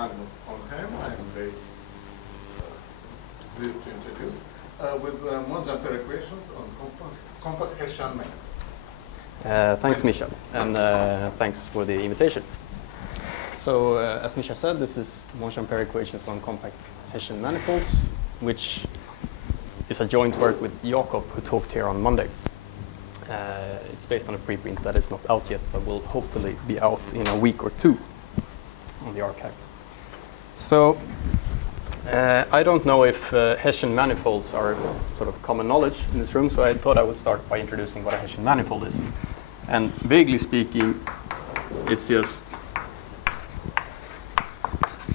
Magnus Önnheim. I'm very pleased to introduce with Monge-Ampere equations on compact Hessian manifold. Thanks, Misha, and thanks for the invitation. So, as Misha said, this is Monge-Ampere equations on compact Hessian manifolds, which is a joint work with Jakob, who talked here on Monday. It's based on a preprint that is not out yet, but will hopefully be out in a week or two on the archive. So, I don't know if Hessian manifolds are sort of common knowledge in this room, so I thought I would start by introducing what a Hessian manifold is. And vaguely speaking, it's just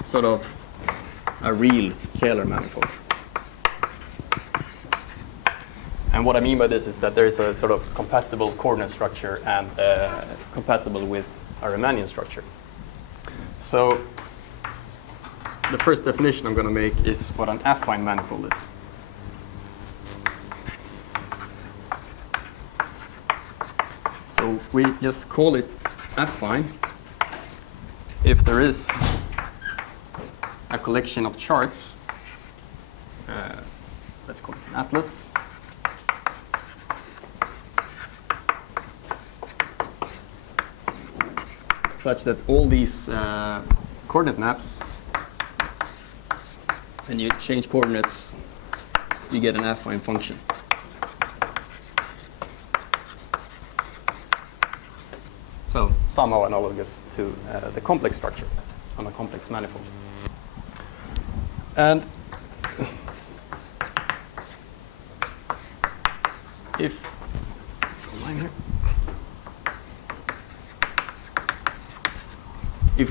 sort of a real Kähler manifold. And what I mean by this is that there is a sort of compatible coordinate structure and compatible with a Riemannian structure. So the first definition I'm going to make is what an affine manifold is. So we just call it affine if there is a collection of charts, let's call it an atlas, such that all these coordinate maps, and you change coordinates, you get an affine function. So somehow analogous to the complex structure on a complex manifold. And if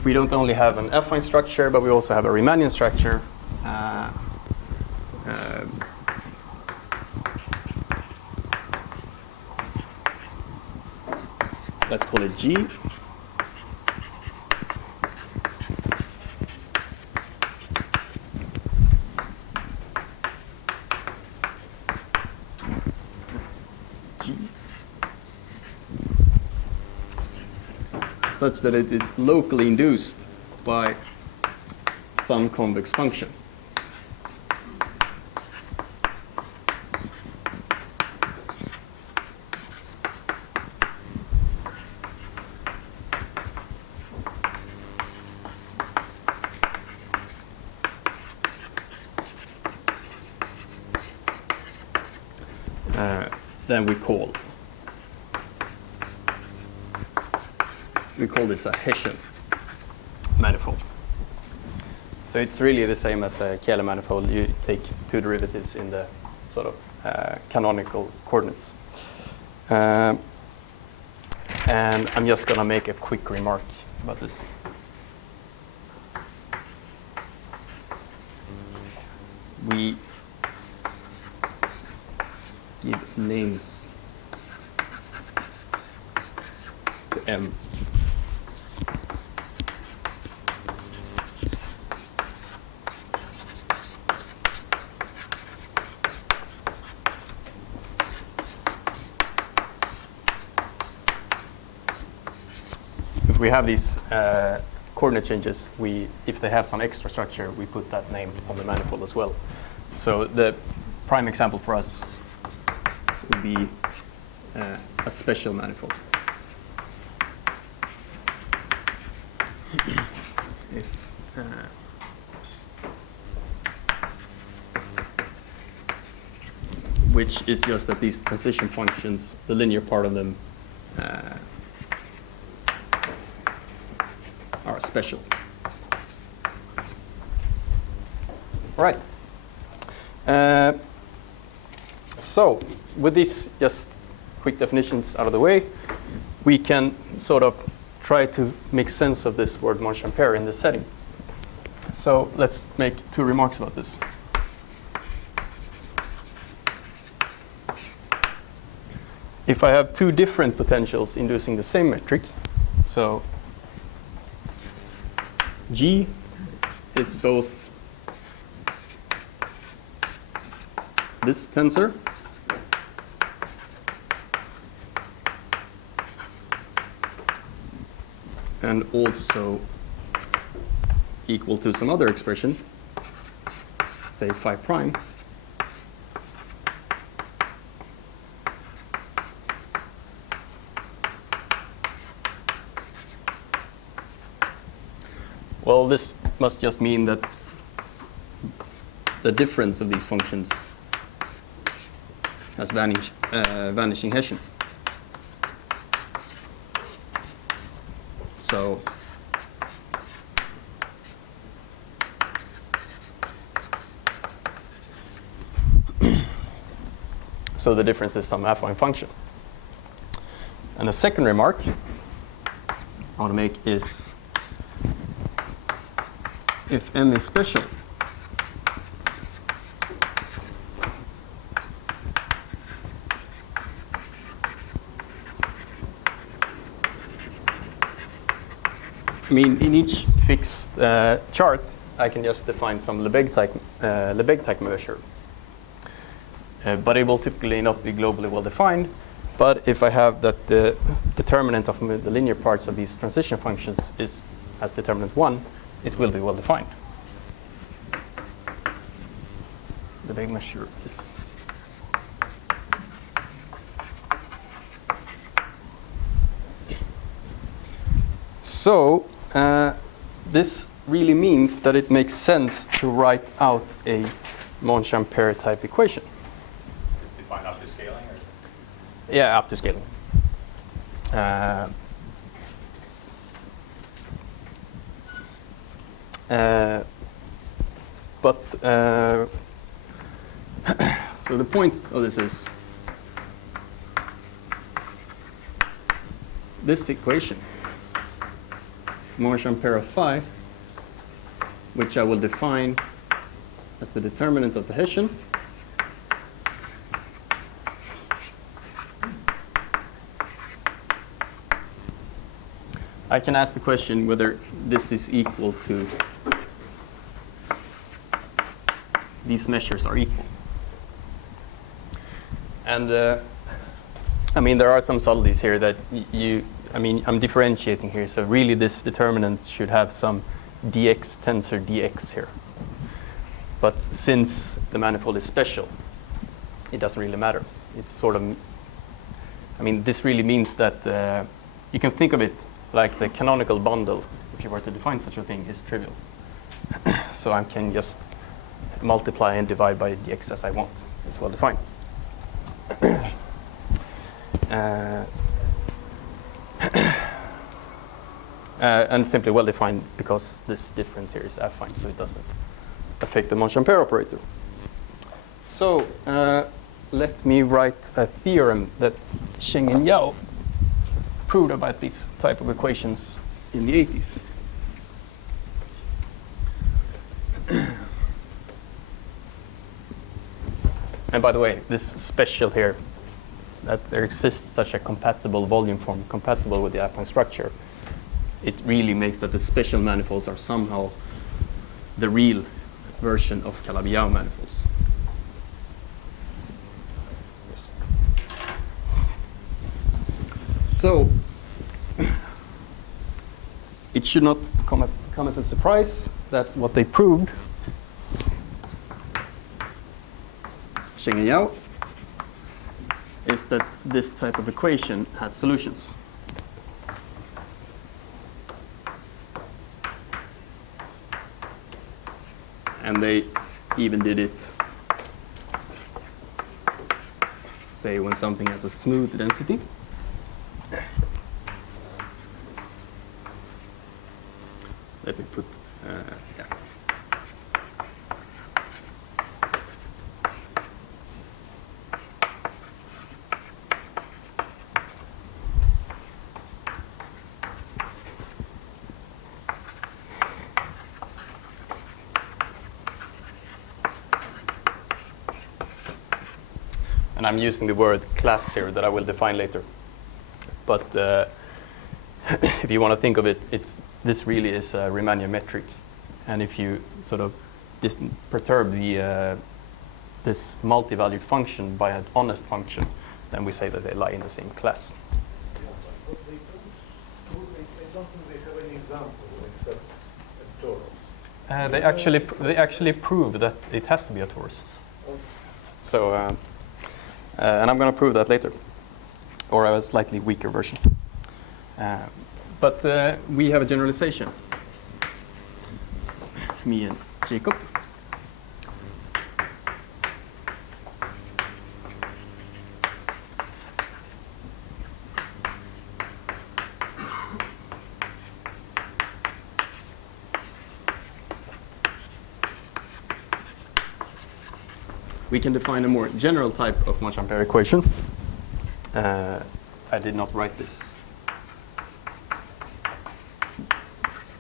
we don't only have an affine structure, but we also have a Riemannian structure, let's call it G. Such that it is locally induced by some convex function. Then we call this a Hessian manifold. So it's really the same as a Kähler manifold. You take two derivatives in the sort of canonical coordinates. And I'm just going to make a quick remark about this. We give names to M. If we have these coordinate changes, if they have some extra structure, we put that name on the manifold as well. So the prime example for us would be a special manifold. Which is just that these transition functions, the linear part of them, are special. All right. So with these just quick definitions out of the way, we can sort of try to make sense of this word Monge-Ampere in this setting. So let's make two remarks about this. If I have two different potentials inducing the same metric, so G is both this tensor and also equal to some other expression, say phi prime, well, this must just mean that the difference of these functions has vanishing Hessian. So so the difference is some affine function. And the second remark I want to make is, if M is special, I mean, in each fixed chart, I can just define some Lebesgue-type measure. But it will typically not be globally well defined. But if I have that the determinant of the linear parts of these transition functions is as determinant 1, it will be well defined. The Lebesgue measure is so this really means that it makes sense to write out a Monge-Ampere type equation. Is defined up to scaling? Or? Yeah, up to scaling. So the point of this is this equation, Monge-Ampere of phi, which I will define as the determinant of the Hessian, I can ask the question whether this is equal to, these measures are equal. And I mean, there are some subtleties here that I'm differentiating here. So really this determinant should have some dx tensor dx here. But since the manifold is special, it doesn't really matter. It's sort of, this really means that you can think of it like the canonical bundle, if you were to define such a thing, is trivial. So I can just multiply and divide by dx as I want. It's well defined. And simply well defined because this difference here is affine, so it doesn't affect the Monge-Ampere operator. So let me write a theorem that Sheng and Yao proved about these type of equations in the 80s. And by the way, this special here, that there exists such a compatible volume form compatible with the affine structure, it really makes that the special manifolds are somehow the real version of Calabi-Yau manifolds. Yes. So it should not come as a surprise that what they proved, Sheng and Yao, is that this type of equation has solutions. And they even did it, say, when something has a smooth density. Let me put, yeah. And I'm using the word class here that I will define later. But if you want to think of it, this really is a Riemannian metric. And if you sort of perturb this multi-valued function by an honest function, then we say that they lie in the same class. Yeah, but they don't, I don't think they have any example except a torus. They actually prove that it has to be a torus. So, and I'm going to prove that later, or a slightly weaker version. But we have a generalization. Me and Jacob. We can define a more general type of Monge-Ampere equation. I did not write this.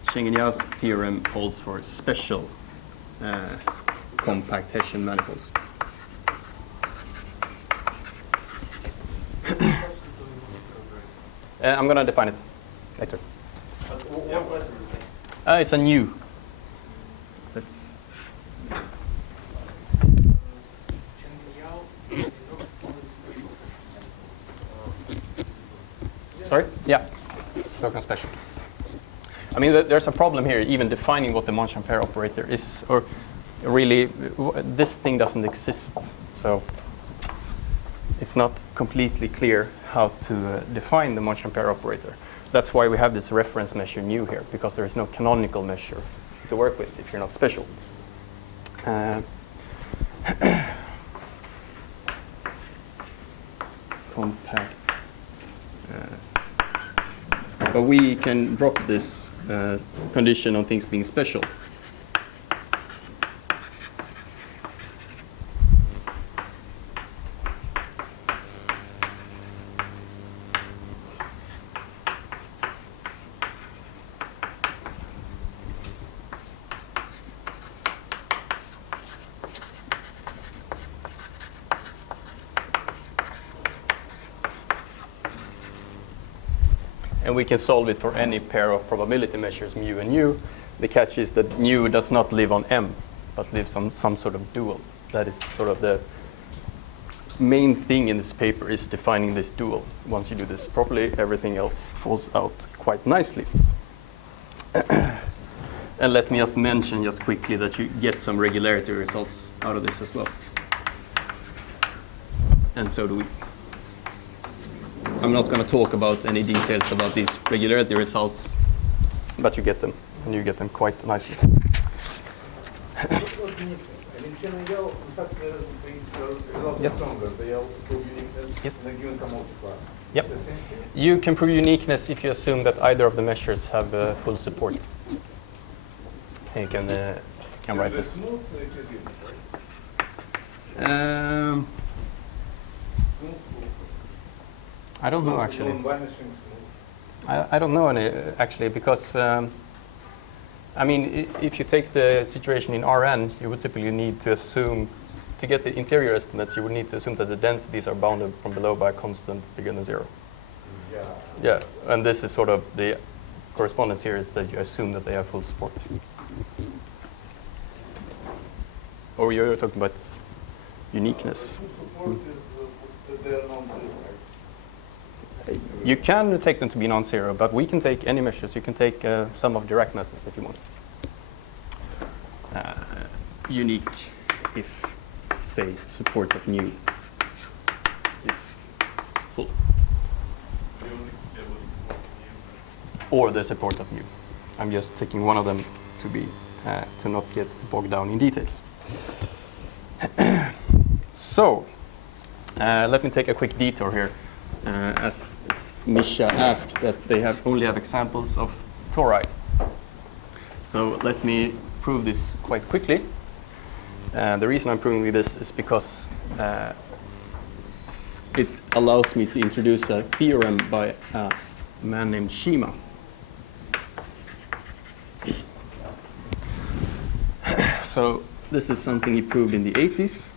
Schengen-Yau's theorem holds for special compact Hessian manifolds. I'm going to define it later. It's a new. Let's. Sorry? Yeah, token special. I mean, there's a problem here, even defining what the Monge-Ampere operator is, or really, this thing doesn't exist. So it's not completely clear how to define the Monge-Ampere operator. That's why we have this reference measure nu here, because there is no canonical measure to work with if you're not special. Compact. But we can drop this condition on things being special. And we can solve it for any pair of probability measures, mu and nu. The catch is that nu does not live on M, but lives on some sort of dual. That is sort of the main thing in this paper, is defining this dual. Once you do this properly, everything else falls out quite nicely. And let me just mention just quickly that you get some regularity results out of this as well. And so do we. I'm not going to talk about any details about these regularity results, but you get them, and you get them quite nicely. What uniqueness? I mean, Schengen-Yau, in fact, the result is stronger. They also prove uniqueness in a given commodity class. Yep. The same thing? You can prove uniqueness if you assume that either of the measures have full support. And you can write this. Smooth, it is unique, right? Um, Smooth. I don't know actually. Non-vanishing smooth. I don't know any actually, because I mean, if you take the situation in Rn, you would typically need to assume, to get the interior estimates, you would need to assume that the densities are bounded from below by a constant bigger than 0. Yeah. Yeah, and this is sort of the correspondence here, is that you assume that they have full support. Or you're talking about uniqueness. Full support is they're non-zero, right? You can take them to be non-zero, but we can take any measures. You can take sum of direct methods if you want. Unique if, say, support of mu is full. Or the support of mu. I'm just taking one of them to be to not get bogged down in details. So, let me take a quick detour here. As Misha asked, that they only have examples of tori. So let me prove this quite quickly. The reason I'm proving this is because it allows me to introduce a theorem by a man named Shima. So this is something he proved in the 80s.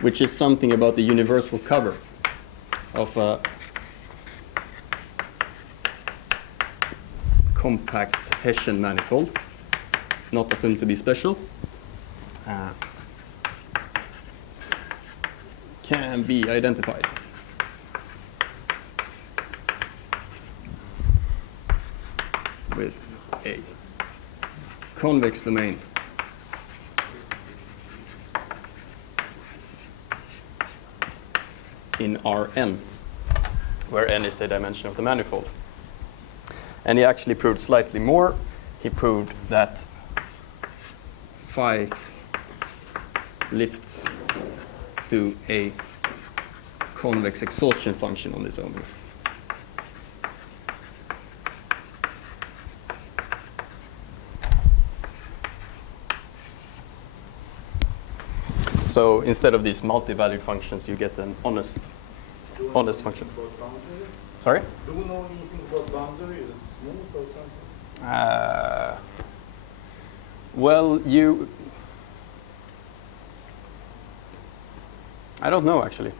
Which is something about the universal cover of a compact Hessian manifold, not assumed to be special, can be identified. a convex domain in Rn, where n is the dimension of the manifold. And he actually proved slightly more. He proved that phi lifts to a convex exhaustion function on this omega. So instead of these multi-valued functions, you get an honest function. Sorry? Do we know anything about boundary? Is it smooth or something? Well, I don't know actually.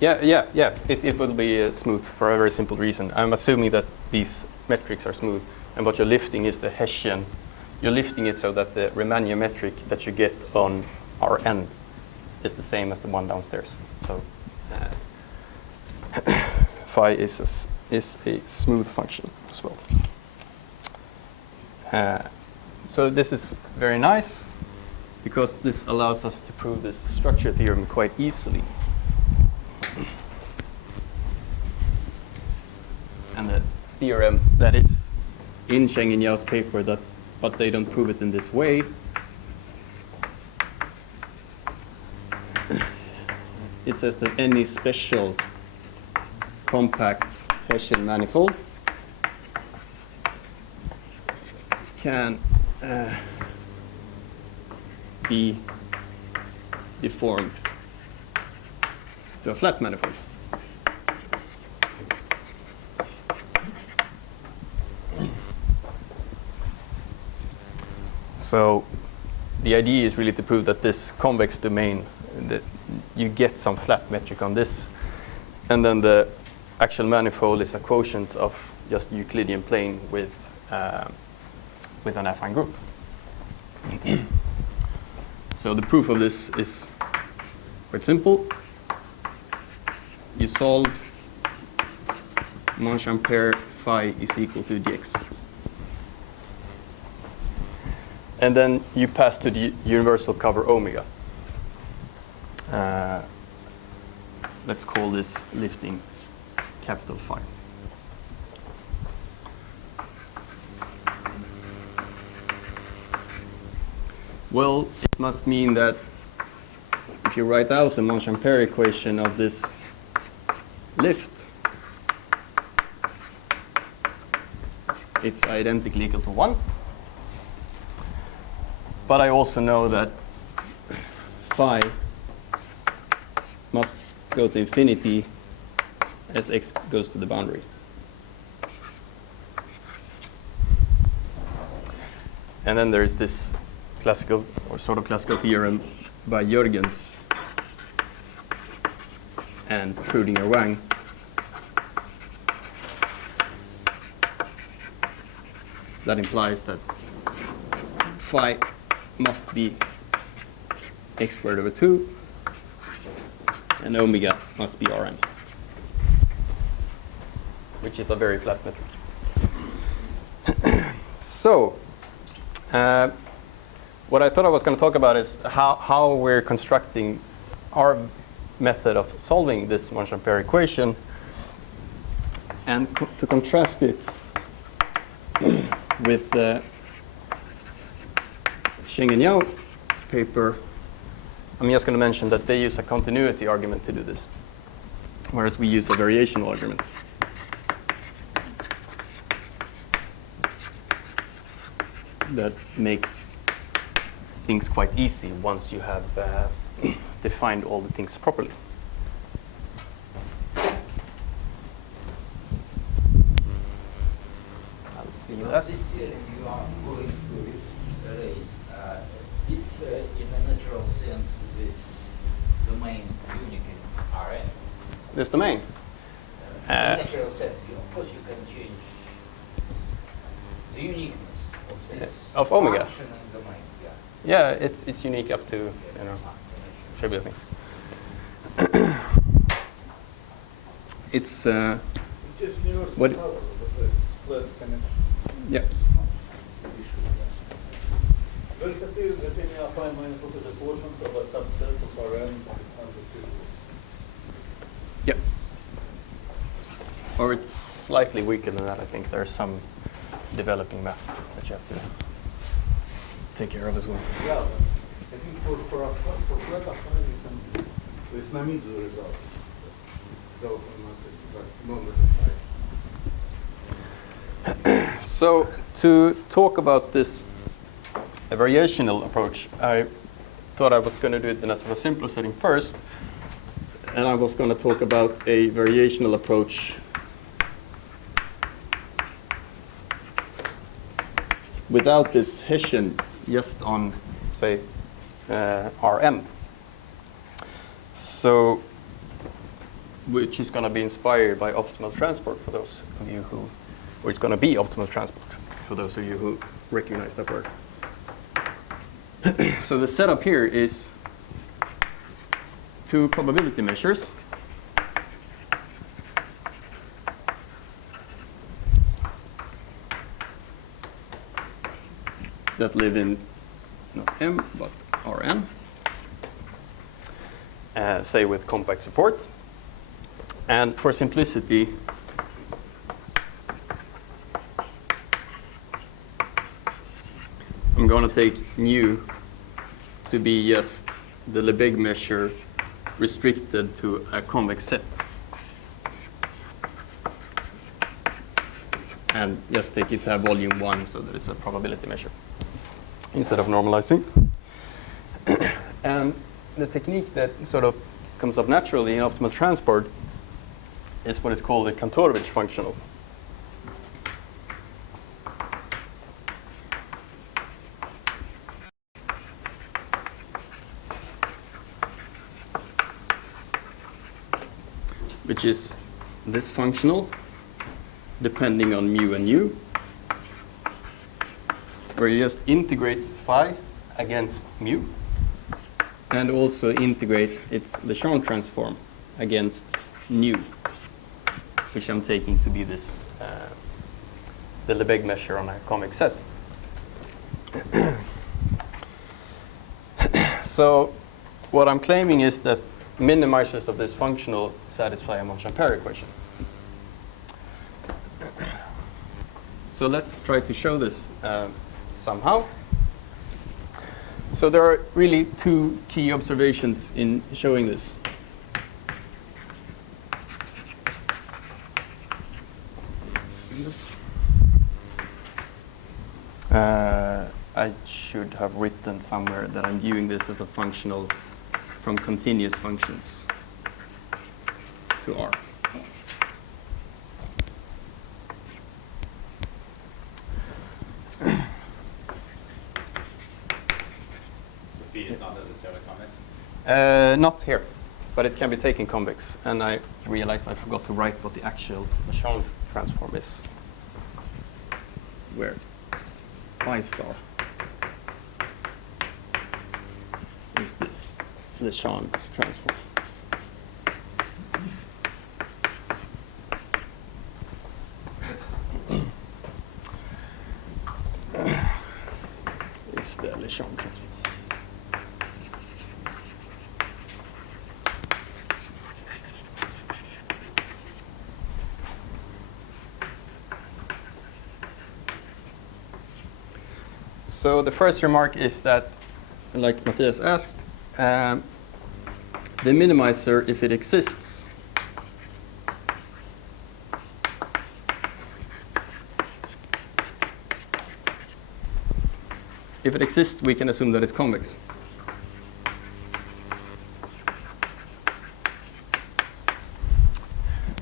It will be smooth for a very simple reason. I'm assuming that these metrics are smooth, and what you're lifting is the Hessian. You're lifting it so that the Riemannian metric that you get on Rn is the same as the one downstairs. So phi is a smooth function as well. So this is very nice because this allows us to prove this structure theorem quite easily. And the theorem that is in Cheng and Yao's paper, but they don't prove it in this way. It says that any special compact Hessian manifold can be deformed to a flat manifold. So the idea is really to prove that this convex domain, that you get some flat metric on this, and then the actual manifold is a quotient of just the Euclidean plane with an affine group. So the proof of this is quite simple. You solve Monge-Ampere phi is equal to dx. And then you pass to the universal cover omega. Let's call this lifting capital phi. Well, it must mean that if you write out the Monge-Ampere equation of this lift, it's identically equal to 1. But I also know that phi must go to infinity as x goes to the boundary. And then there's this classical, or sort of classical theorem by Jürgens and Schrödinger-Wang that implies that phi must be x squared over 2 and omega must be Rn, which is a very flat metric. So what I thought I was going to talk about is how we're constructing our method of solving this Monge-Ampere equation, and to contrast it with the Cheng and Yao paper. I'm just going to mention that they use a continuity argument to do this, whereas we use a variational argument. That makes things quite easy once you have defined all the things properly. I'll leave that. This theorem you are going through is in a natural sense this domain unique in Rn. This domain. In natural sense, of course you can change the uniqueness of this Of omega. function and domain. Yeah, it's unique up to trivial things. It's Just universal What- power, but it's flat connection. Yeah. Verse appears that any affine manifold is a quotient of a subset of Rn and it's non-decisional. Yeah. Or it's slightly weaker than that. I think there's some developing map that you have to take care of as well. Yeah, but I think for flat affine you can, it's Namizu result. Go from non-verified. So to talk about this variational approach, I thought I was going to do it in a sort of simpler setting first, and I was going to talk about a variational approach without this Hessian, just on, say, Rm. So, which is going to be inspired by optimal transport for those of you who, or it's going to be optimal transport for those of you who recognize that word. So the setup here is two probability measures. That live in not M, but Rn, say with compact support. And for simplicity, I'm going to take mu to be just the Lebesgue measure restricted to a convex set. And just take it to have volume 1 so that it's a probability measure instead of normalizing. And the technique that sort of comes up naturally in optimal transport is what is called a Kantorovich functional. Which is this functional depending on mu and u, where you just integrate phi against mu and also integrate its Lechon transform against nu, which I'm taking to be this the Lebesgue measure on a convex set. So what I'm claiming is that minimizers of this functional satisfy a Monge-Ampere equation. So let's try to show this somehow. So there are really two key observations in showing this. I should have written somewhere that I'm viewing this as a functional from continuous functions to R. So phi is not necessarily convex? Not here, but it can be taken convex. And I realized I forgot to write what the actual Lechon transform is. Where phi star is this Lechon transform. It's the Lechon transform. So the first remark is that, like Matthias asked, the minimizer, if it exists, we can assume that it's convex.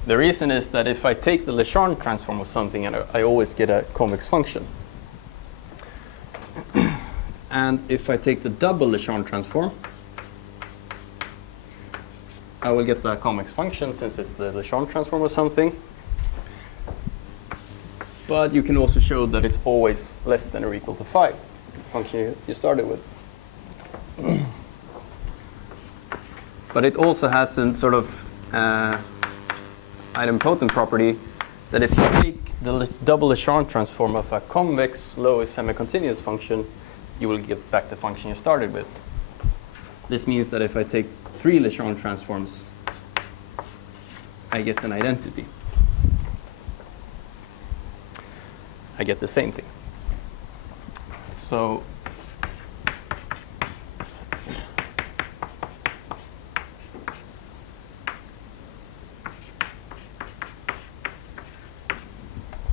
The reason is that if I take the Lechon transform of something, and I always get a convex function. And if I take the double Lechon transform, I will get the convex function since it's the Lechon transform of something. But you can also show that it's always less than or equal to phi, the function you started with. But it also has a sort of idempotent property that if you take the double Hessian transform of a convex lowest semi-continuous function, you will get back the function you started with. This means that if I take 3 Hessian transforms, I get an identity. I get the same thing. So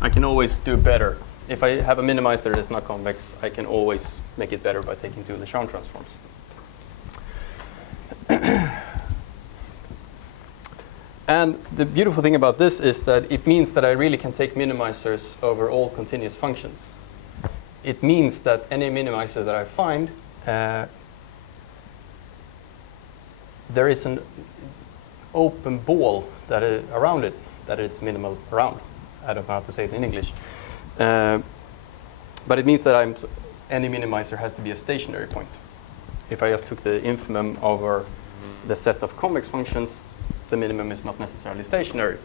I can always do better. If I have a minimizer that's not convex, I can always make it better by taking 2 Hessian transforms. And the beautiful thing about this is that it means that I really can take minimizers over all continuous functions. It means that any minimizer that I find, there is an open ball that around it that it's minimal around. I don't know how to say it in English. But it means that any minimizer has to be a stationary point. If I just took the infimum over the set of convex functions, the minimum is not necessarily stationary.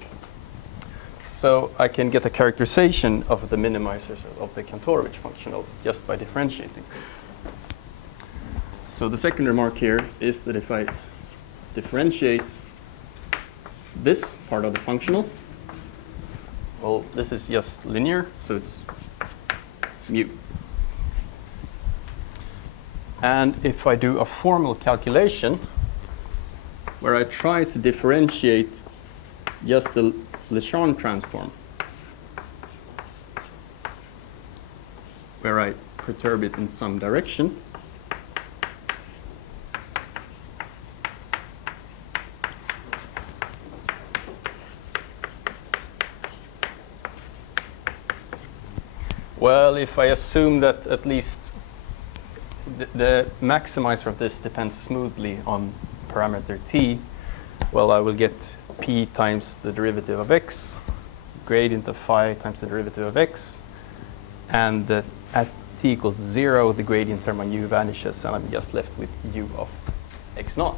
So I can get a characterization of the minimizers of the Kantorovich functional just by differentiating. So the second remark here is that if I differentiate this part of the functional, well, this is just linear, so it's mu. And if I do a formal calculation where I try to differentiate just the Hessian transform, where I perturb it in some direction, well, if I assume that at least the maximizer of this depends smoothly on parameter t, well, I will get p times the derivative of x, gradient of phi times the derivative of x, and at t equals 0, the gradient term on u vanishes, and I'm just left with u of x naught.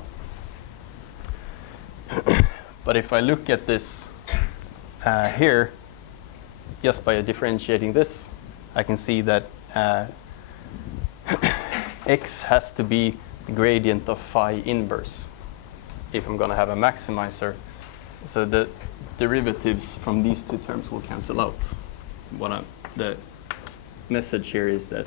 But if I look at this here, just by differentiating this, I can see that x has to be the gradient of phi inverse if I'm going to have a maximizer. So the derivatives from these two terms will cancel out. The message here is that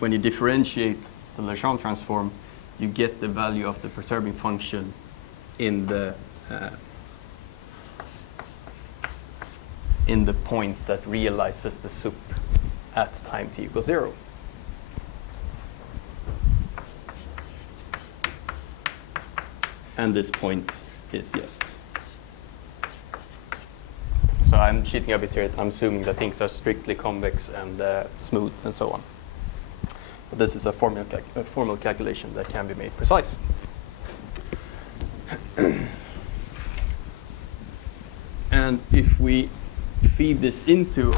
when you differentiate the Hessian transform, you get the value of the perturbing function in the point that realizes the sup at time t equals 0. And this point is just. So I'm cheating a bit here. I'm assuming that things are strictly convex and smooth and so on. But this is a formal calculation that can be made precise. And if we feed this into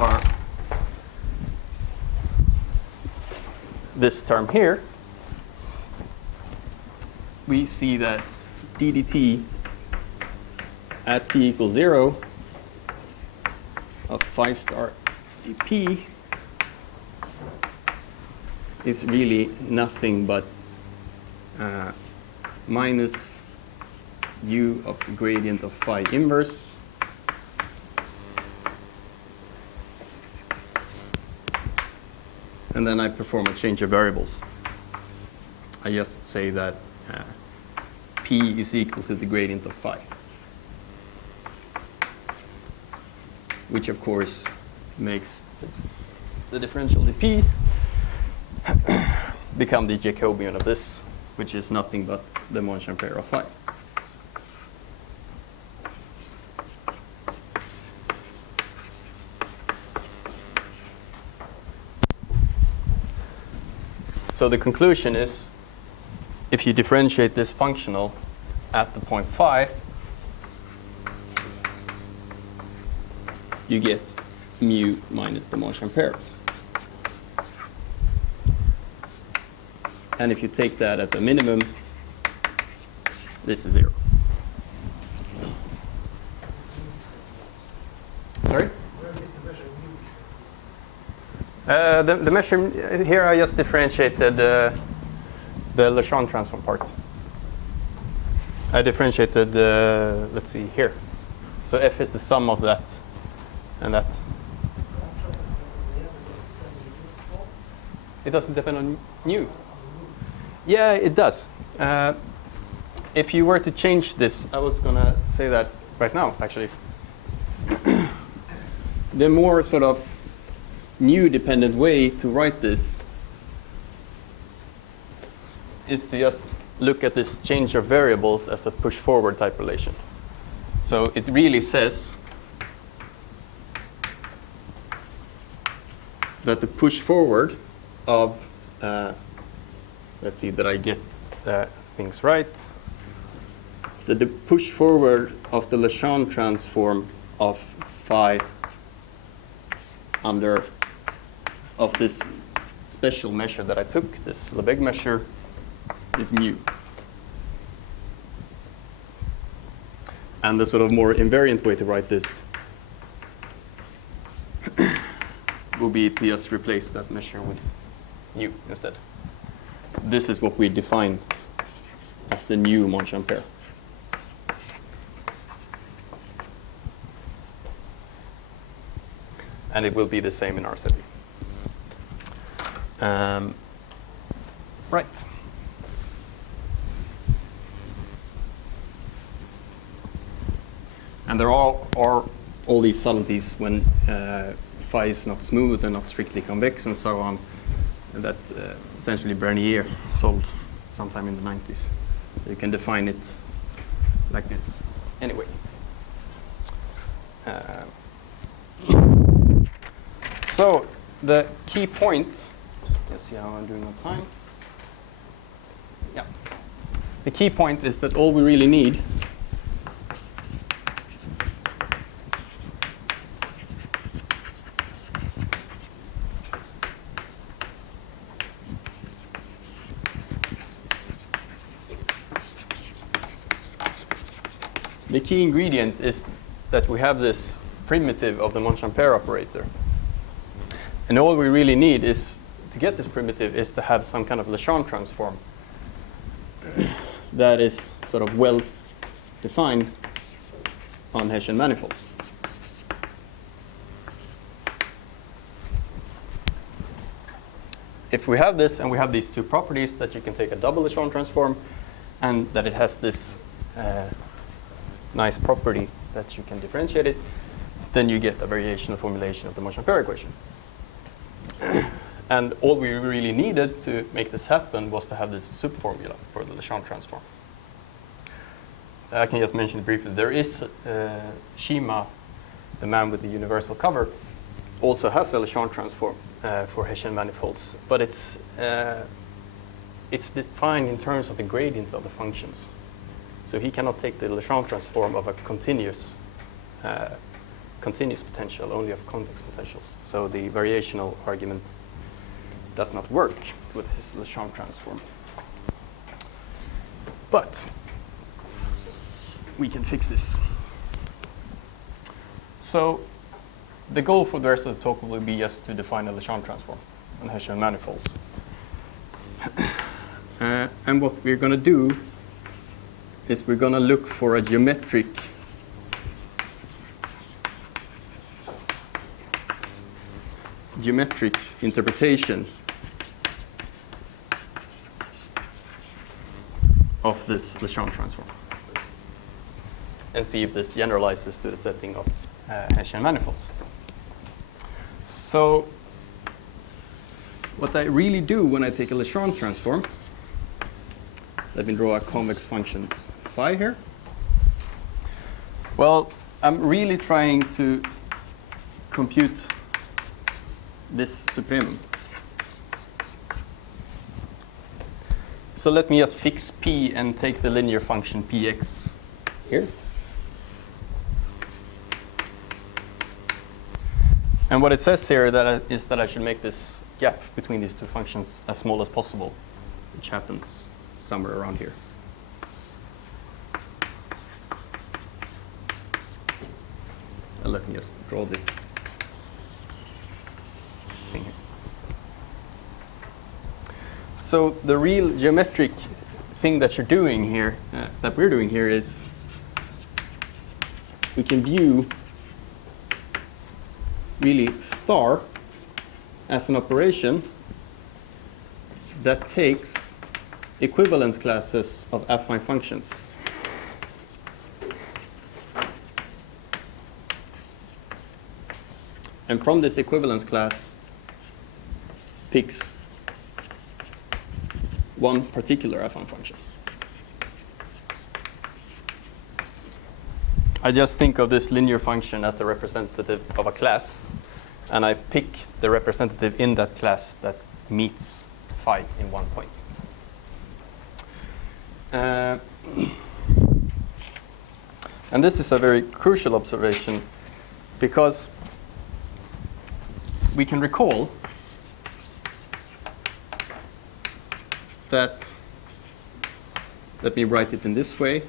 this term here, we see that ddt at t equals 0 of phi star dp is really nothing but minus u of the gradient of phi inverse and then I perform a change of variables. I just say that p is equal to the gradient of phi, which of course makes the differential dp become the Jacobian of this, which is nothing but the Monge-Ampere of phi. So the conclusion is, if you differentiate this functional at the point phi, you get mu minus the Monge-Ampere. And if you take that at the minimum, this is 0. Sorry? The measure here, I just differentiated the Lechon transform part. I differentiated, let's see, here. So f is the sum of that and that. It doesn't depend on nu. Yeah, it does. If you were to change this, I was going to say that right now, actually. The more sort of nu-dependent way to write this is to just look at this change of variables as a push-forward type relation. So it really says that the push-forward of, let's see that I get things right, that the push-forward of the Lechon transform of phi under of this special measure that I took, this Lebesgue measure, is mu. And the sort of more invariant way to write this will be to just replace that measure with nu instead. This is what we define as the new Monge-Ampere. And it will be the same in our setting. Right. And there are all these subtleties when phi is not smooth and not strictly convex and so on, and that essentially Bernier solved sometime in the 90s. You can define it like this anyway. So the key point, let's see how I'm doing on time. Yeah. The key point is that all we really need the key ingredient is that we have this primitive of the Monge-Ampere operator. And all we really need is, to get this primitive, is to have some kind of Lechon transform that is sort of well defined on Hessian manifolds. If we have this and we have these two properties, that you can take a double Lechon transform and that it has this nice property that you can differentiate it, then you get a variational formulation of the Monge-Ampere equation. And all we really needed to make this happen was to have this subformula for the Lechon transform. I can just mention it briefly. There is Shima, the man with the universal cover, also has a Lechon transform for Hessian manifolds, but it's defined in terms of the gradient of the functions. So he cannot take the Lechon transform of a continuous potential, only of convex potentials. So the variational argument does not work with his Lechon transform. But we can fix this. So the goal for the rest of the talk will be just to define a Lechon transform on Hessian manifolds. And what we're going to do is we're going to look for a geometric interpretation of this Lechon transform and see if this generalizes to the setting of Hessian manifolds. So what I really do when I take a Lechon transform, let me draw a convex function phi here. Well, I'm really trying to compute this supremum. So let me just fix p and take the linear function px here. And what it says here is that I should make this gap between these two functions as small as possible. which happens somewhere around here. Let me just draw this thing here. So the real geometric thing that you're doing here, that we're doing here, is we can view really star as an operation that takes equivalence classes of affine functions. And from this equivalence class picks one particular affine function. I just think of this linear function as the representative of a class, and I pick the representative in that class that meets phi in one point. And this is a very crucial observation, because we can recall that, let me write it in this way,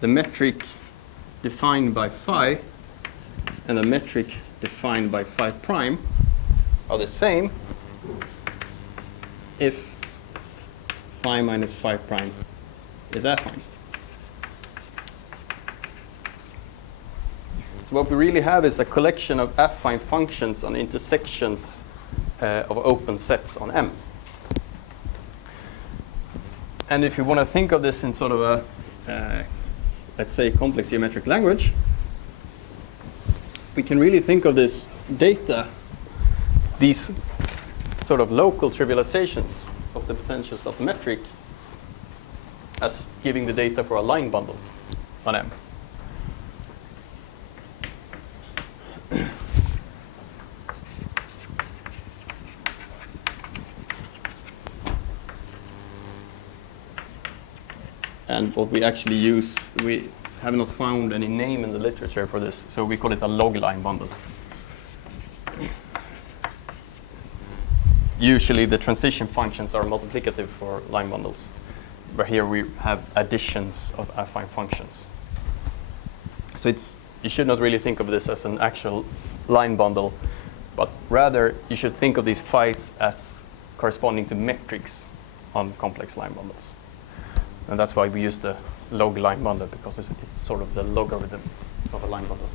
the metric defined by phi and the metric defined by phi prime are the same if phi minus phi prime is affine. So what we really have is a collection of affine functions on intersections of open sets on M. And if you want to think of this in sort of a, let's say, complex geometric language, we can really think of this data, these sort of local trivializations of the potentials of the metric, as giving the data for a line bundle on M. And what we actually use, we have not found any name in the literature for this, so we call it a log line bundle. Usually the transition functions are multiplicative for line bundles, but here we have additions of affine functions. So you should not really think of this as an actual line bundle, but rather you should think of these phis as corresponding to metrics on complex line bundles. And that's why we use the log line bundle, because it's sort of the logarithm of a line bundle.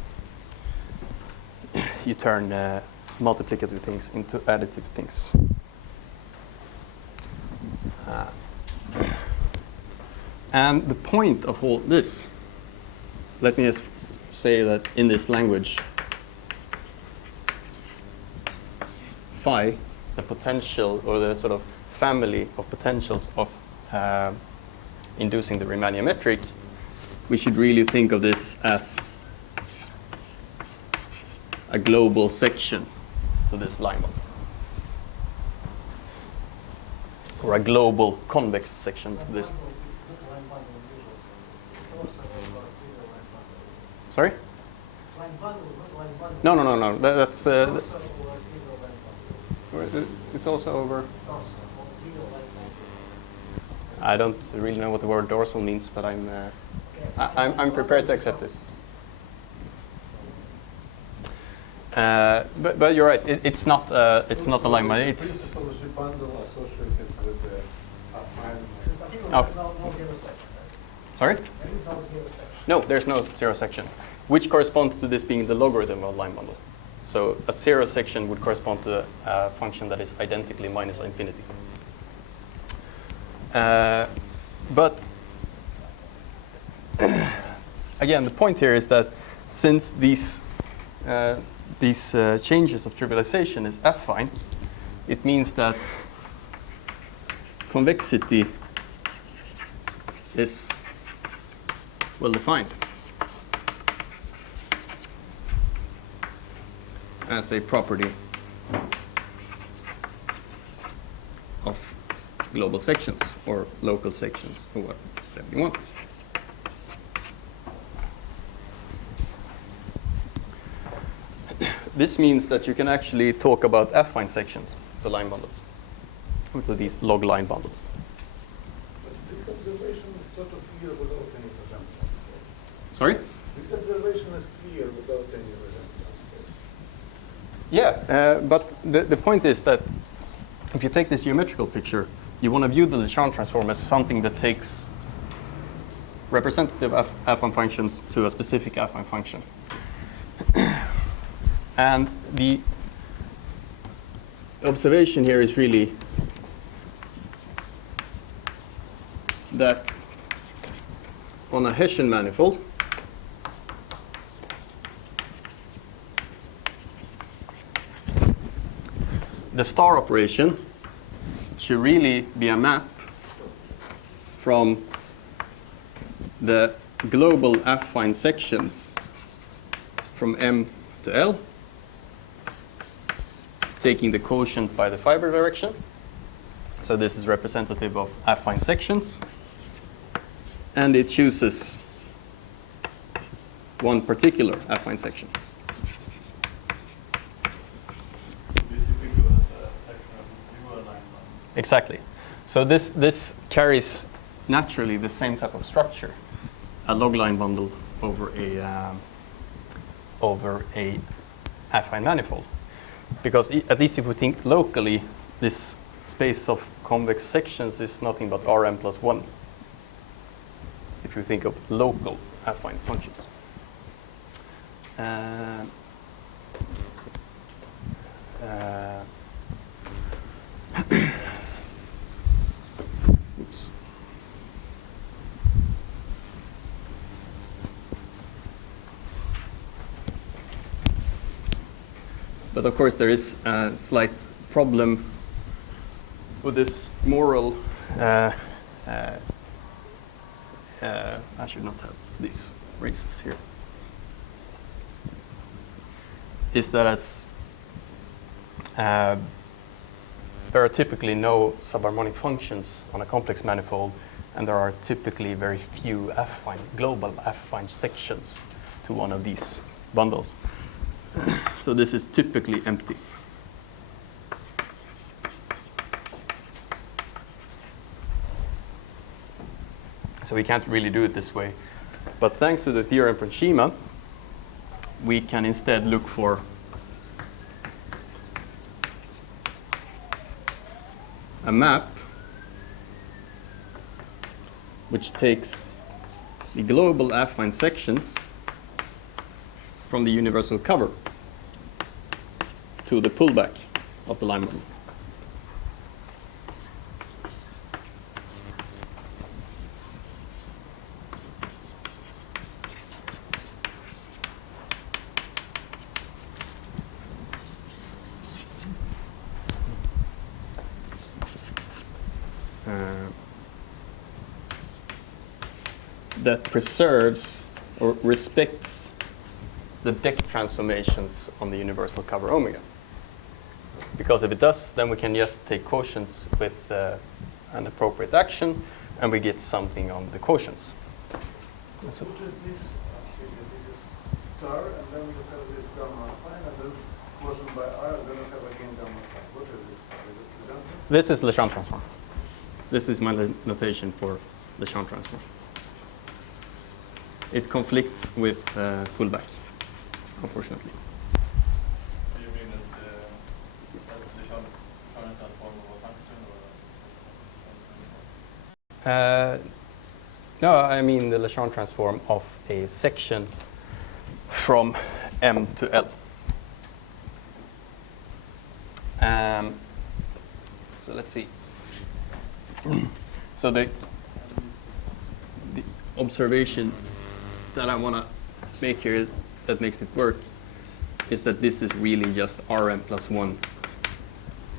You turn multiplicative things into additive things. And the point of all this, let me just say that in this language, phi, the potential or the sort of family of potentials of inducing the Riemannian metric, we should really think of this as a global section to this line bundle, or a global convex section to this. Sorry? No. That's it's also over. I don't really know what the word dorsal means, but I'm prepared to accept it. But you're right. It's not a line bundle. It's the principal bundle associated with the affine. Oh. Sorry? No, there's no zero section, which corresponds to this being the logarithm of line bundle. So a zero section would correspond to a function that is identically minus infinity. But again, the point here is that since these changes of trivialization is affine, it means that convexity is well defined as a property of global sections or local sections, or whatever you want. This means that you can actually talk about affine sections, the line bundles, to these log line bundles. Sorry? This observation is clear without any resemblance. Yeah, but the point is that if you take this geometrical picture, you want to view the Legendre transform as something that takes representative affine functions to a specific affine function. And the observation here is really that on a Hessian manifold, the star operation should really be a map from the global affine sections from M to L, taking the quotient by the fiber direction. So this is representative of affine sections. And it chooses one particular affine section. Exactly. So this carries naturally the same type of structure, a log-line bundle over a affine manifold. Because at least if we think locally, this space of convex sections is nothing but Rm plus 1. If you think of local affine functions. Oops. But of course, there is a slight problem with this moral. I should not have these races here. Is that as there are typically no subharmonic functions on a complex manifold, and there are typically very few global affine sections to one of these bundles. So this is typically empty. So we can't really do it this way. But thanks to the theorem from Shima, we can instead look for a map which takes the global affine sections from the universal cover to the pullback of the line bundle. That preserves or respects the deck transformations on the universal cover omega. Because if it does, then we can just take quotients with an appropriate action, and we get something on the quotients. So what is this? This is star, and then you have this gamma affine, and then quotient by R, and then you have again gamma affine. What is this star? Is it Legendre? this is Legendre transform. This is my notation for Legendre transform. It conflicts with pullback, unfortunately. Do you mean that that's the Legendre transform of a function? No, I mean the Legendre transform of a section from M to L. So let's see. So the observation that I want to make here that makes it work is that this is really just Rm plus 1,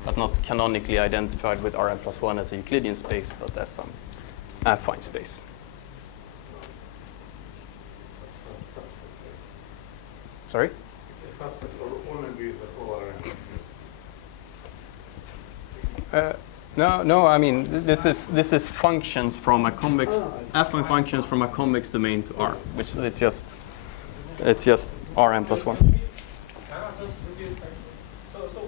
but not canonically identified with Rm plus 1 as a Euclidean space, but as some affine space. Sorry? It's a subset, or omega is the whole RM. No. I mean this is functions from a convex affine functions from a convex domain to R, which it's just Rm plus 1. So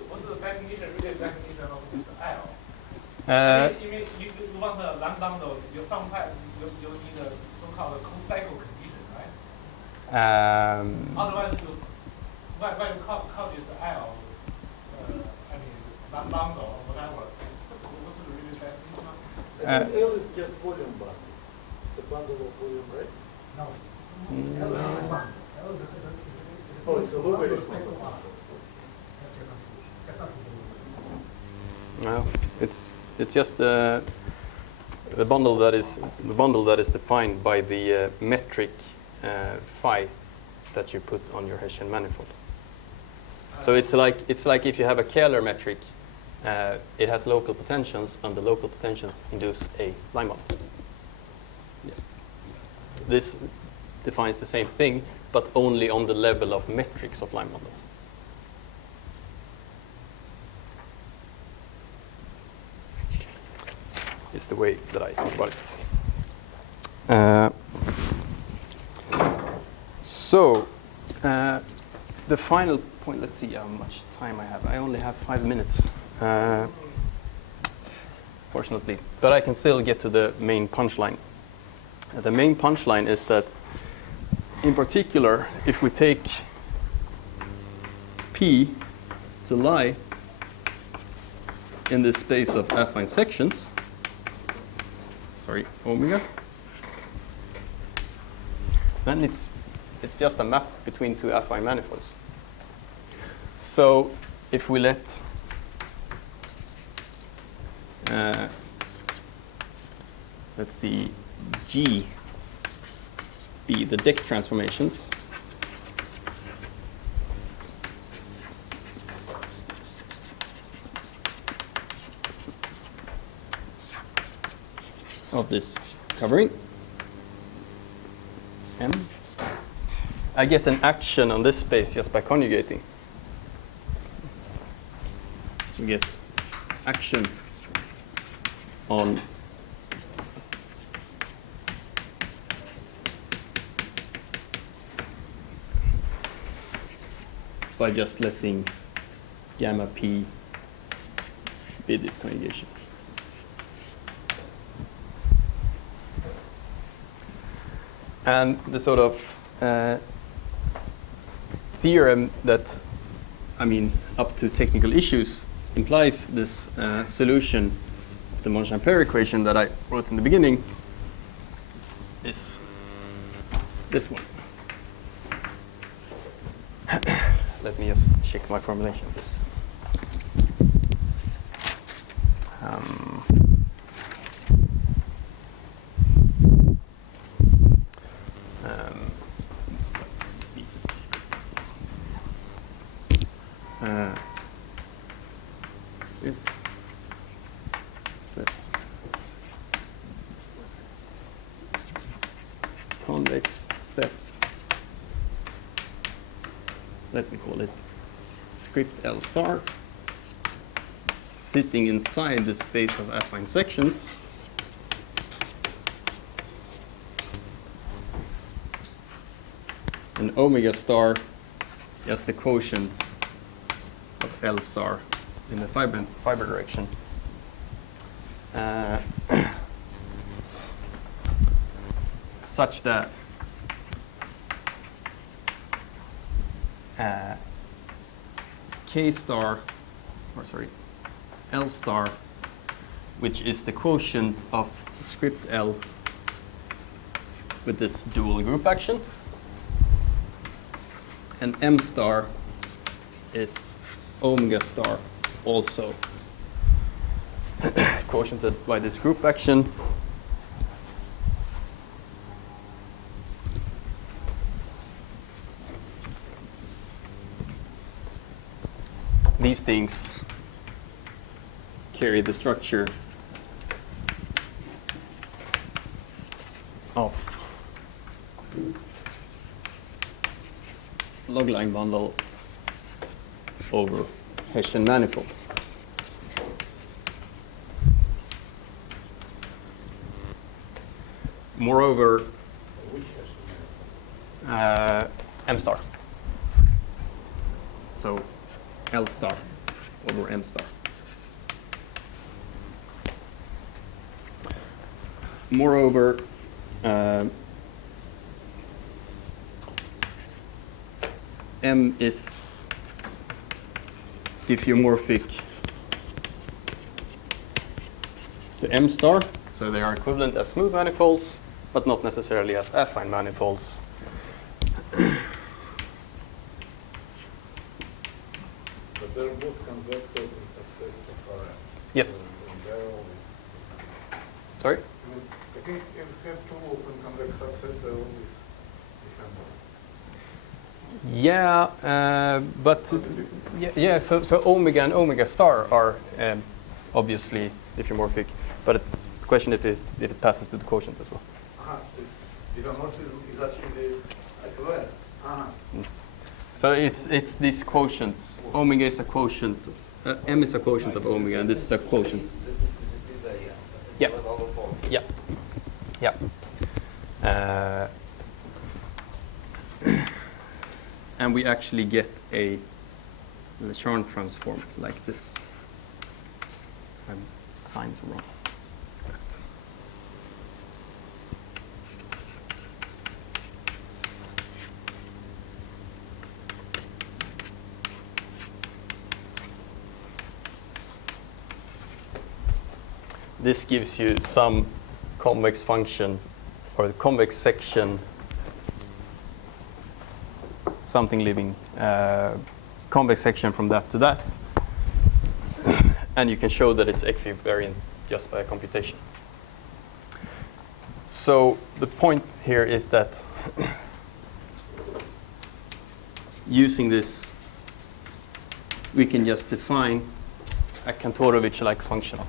what's the definition, really definition of this L? You mean you want a line bundle, you need a so-called co-cycle condition, right? Otherwise, why you call this L? I mean, lambda or whatever. What's the real definition? I think L is just volume bundle. It's a bundle of volume, right? No. No. L is a bundle. L is a Oh, it's a logarithm. That's your contribution. That's not the No, it's just the bundle that is defined by the metric phi that you put on your Hessian manifold. So it's like if you have a Kähler metric, it has local potentials, and the local potentials induce a line bundle. Yes. This defines the same thing, but only on the level of metrics of line bundles. Is the way that I think about it. The final point, let's see how much time I have. I only have 5 minutes, fortunately. But I can still get to the main punchline. The main punchline is that, in particular, if we take P to lie in this space of affine sections, omega, then it's just a map between two affine manifolds. So if we let let's see, G be the deck transformations of this covering, M, I get an action on this space just by conjugating. So we get action on by just letting gamma P be this conjugation. And the sort of theorem that, up to technical issues, implies this solution of the Monge-Ampere equation that I wrote in the beginning is this one. Let me just check my formulation of this. This convex set, let me call it script L star, sitting inside the space of affine sections, and omega star is the quotient of L star in the fiber direction. Such that L star, which is the quotient of script L with this dual group action, and M star is omega star, also quotiented by this group action. These things carry the structure of log line bundle over Hessian manifold. Moreover, M star. So L star over M star. Moreover, M is diffeomorphic to M star, so they are equivalent as smooth manifolds, but not necessarily as affine manifolds. But they're both convex open subsets of RM. Yes. And they're always. Sorry? I think if you have two open convex subsets, they're always defendable. Yeah, but yeah. So omega and omega star are obviously diffeomorphic, but the question if it passes to the quotient as well. So it's diffeomorphism is actually like where? So it's these quotients. Omega is a quotient. M is a quotient of omega, and this is a quotient. Yeah. Yeah. Yeah. And we actually get a Lechern transform like this. My signs are wrong. This gives you some convex function, or the convex section, something living, convex section from that to that. And you can show that it's equivariant just by a computation. So the point here is that using this, we can just define a Kantorovich-like functional.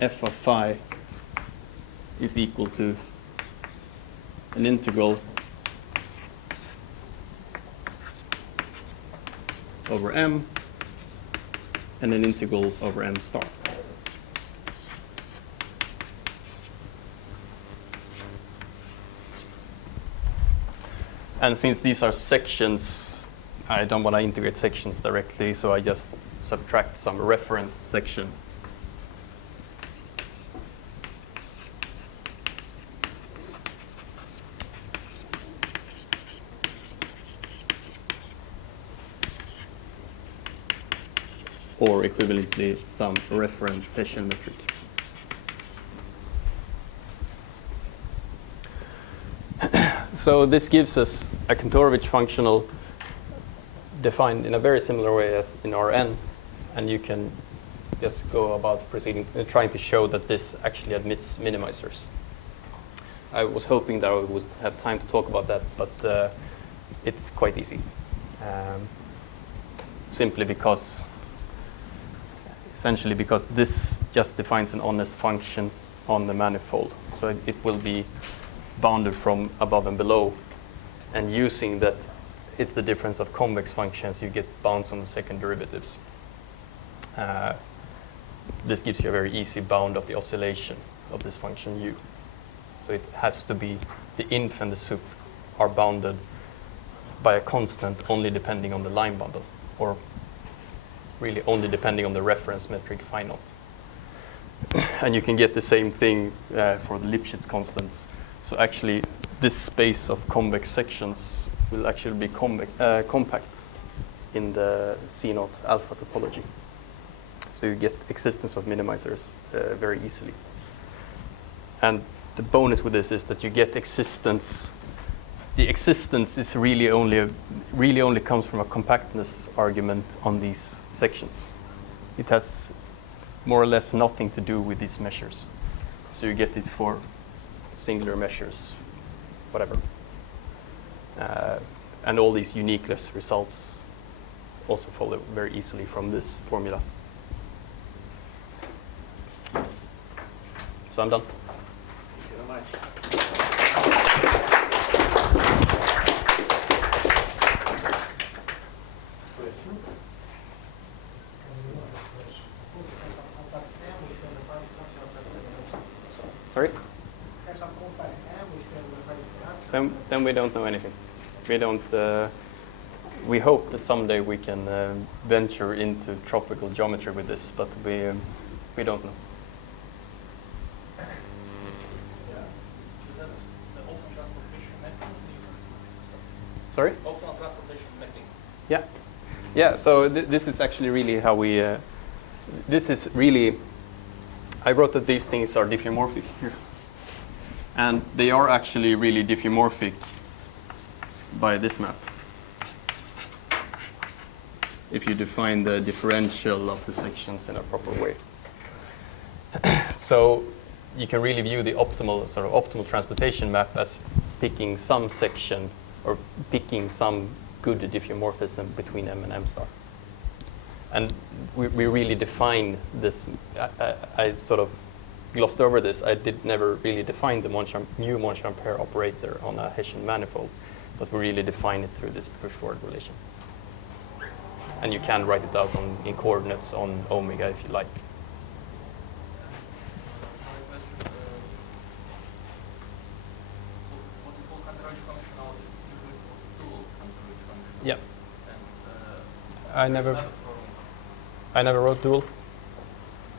F of phi is equal to an integral over M and an integral over M star. And since these are sections, I don't want to integrate sections directly, so I just subtract some reference section. Or equivalently, some reference Hessian metric. So this gives us a Kantorovich functional defined in a very similar way as in Rn, and you can just go about proceeding, trying to show that this actually admits minimizers. I was hoping that I would have time to talk about that, but it's quite easy. Simply because essentially because this just defines an honest function on the manifold. So it will be bounded from above and below. And using that, it's the difference of convex functions, you get bounds on the second derivatives. This gives you a very easy bound of the oscillation of this function u. So it has to be the inf and the sup are bounded by a constant only depending on the line bundle, or really only depending on the reference metric phi naught. And you can get the same thing for the Lipschitz constants. So actually, this space of convex sections will actually be compact in the C0 alpha topology. So you get existence of minimizers very easily. And the bonus with this is that you get existence. The existence is really only comes from a compactness argument on these sections. It has more or less nothing to do with these measures. So you get it for singular measures, whatever. And all these uniqueness results also follow very easily from this formula. So I'm done. Thank you very much. Questions? Sorry? Have some compact M which can replace the Then we don't know anything. We don't. we hope that someday we can venture into tropical geometry with this, but we don't know. That's the open transportation mapping. Sorry? Open transportation mapping. Yeah. Yeah, so this is actually really how we, this is really, I wrote that these things are diffeomorphic here. And they are actually really diffeomorphic by this map. If you define the differential of the sections in a proper way. So you can really view the optimal transportation map as picking some section or picking some good diffeomorphism between M and M star. And we really define this. I sort of glossed over this. I never really define the new Monge-Ampere operator on a Hessian manifold, but we really define it through this push-forward relation. And you can write it out in coordinates on omega if you like. What we call converge functional is usually called dual converge functional. Yeah. And I never another problem. I never wrote dual.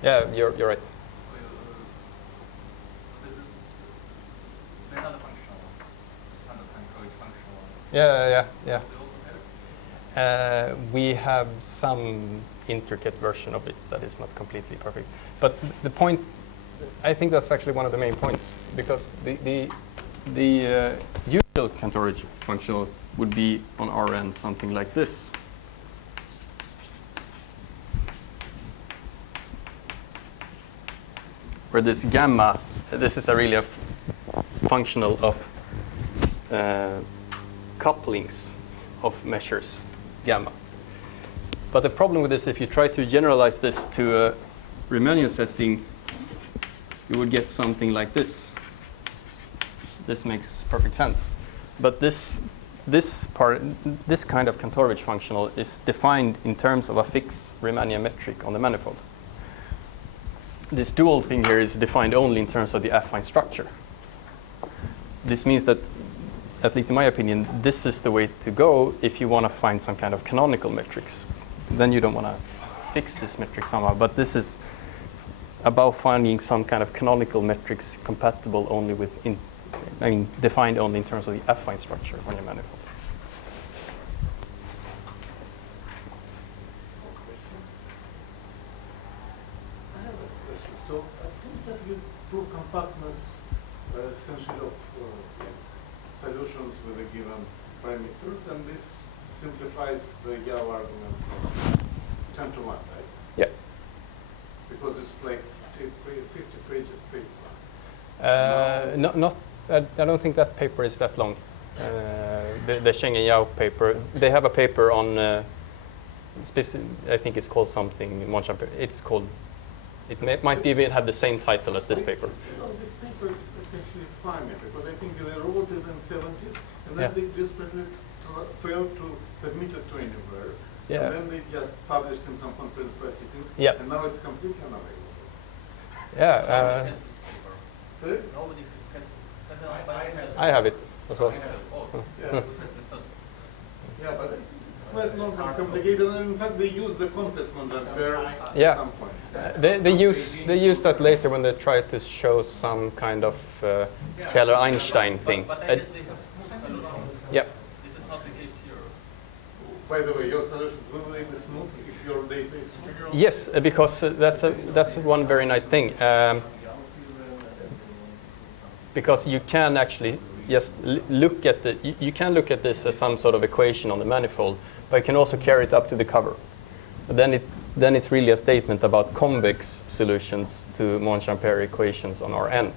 Yeah, you're right. So this is another functional, standard converge functional. Yeah. Do they also have it? We have some intricate version of it that is not completely perfect. But the point, I think that's actually one of the main points, because the usual Cantorage functional would be on our end something like this. Where this gamma, this is really a functional of couplings of measures, gamma. But the problem with this, if you try to generalize this to a Riemannian setting, you would get something like this. This makes perfect sense. But this kind of Cantorage functional is defined in terms of a fixed Riemannian metric on the manifold. This dual thing here is defined only in terms of the affine structure. This means that, at least in my opinion, this is the way to go if you want to find some kind of canonical metrics. Then you don't want to fix this metric somehow. But this is about finding some kind of canonical metrics compatible only with, defined only in terms of the affine structure on your manifold. I have a question. So it seems that you prove compactness essentially of solutions with a given parameters, and this simplifies the Yao argument from 10 to 1, right? Yeah. Because it's like 50 pages paper. I don't think that paper is that long. The Sheng and Yao paper, they have a paper on, I think it's called something, Monge-Ampere. It's called, might even have the same title as this paper. This paper is actually funny because I think they wrote it in the 70s and then Yeah. they desperately failed to submit it to anywhere. Yeah. And then they just published in some conference proceedings. Yeah. And now it's completely unavailable. Yeah, Nobody has this paper. Sorry? Nobody has I have it as well. Yeah. Yeah, but I think it's quite long and complicated. And in fact, they use the context Monge-Ampere Yeah. at some point. They use that later when they try to show some kind of Keller-Einstein thing. But I guess they have smooth solutions. Yeah. This is not the case here. By the way, your solutions, will they be smooth if your data is smooth? Yes, because that's one very nice thing. Because you can actually just look at you can look at this as some sort of equation on the manifold, but you can also carry it up to the cover. Then it's really a statement about convex solutions to Monge-Ampere equations on Rn.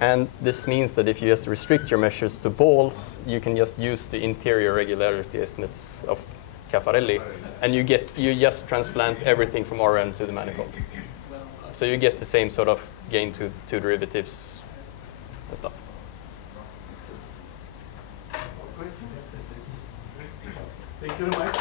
And this means that if you just restrict your measures to balls, you can just use the interior regularity estimates of Caffarelli, and you just transplant everything from Rn to the manifold. So you get the same sort of gain to two derivatives and stuff. Questions? Thank you very much.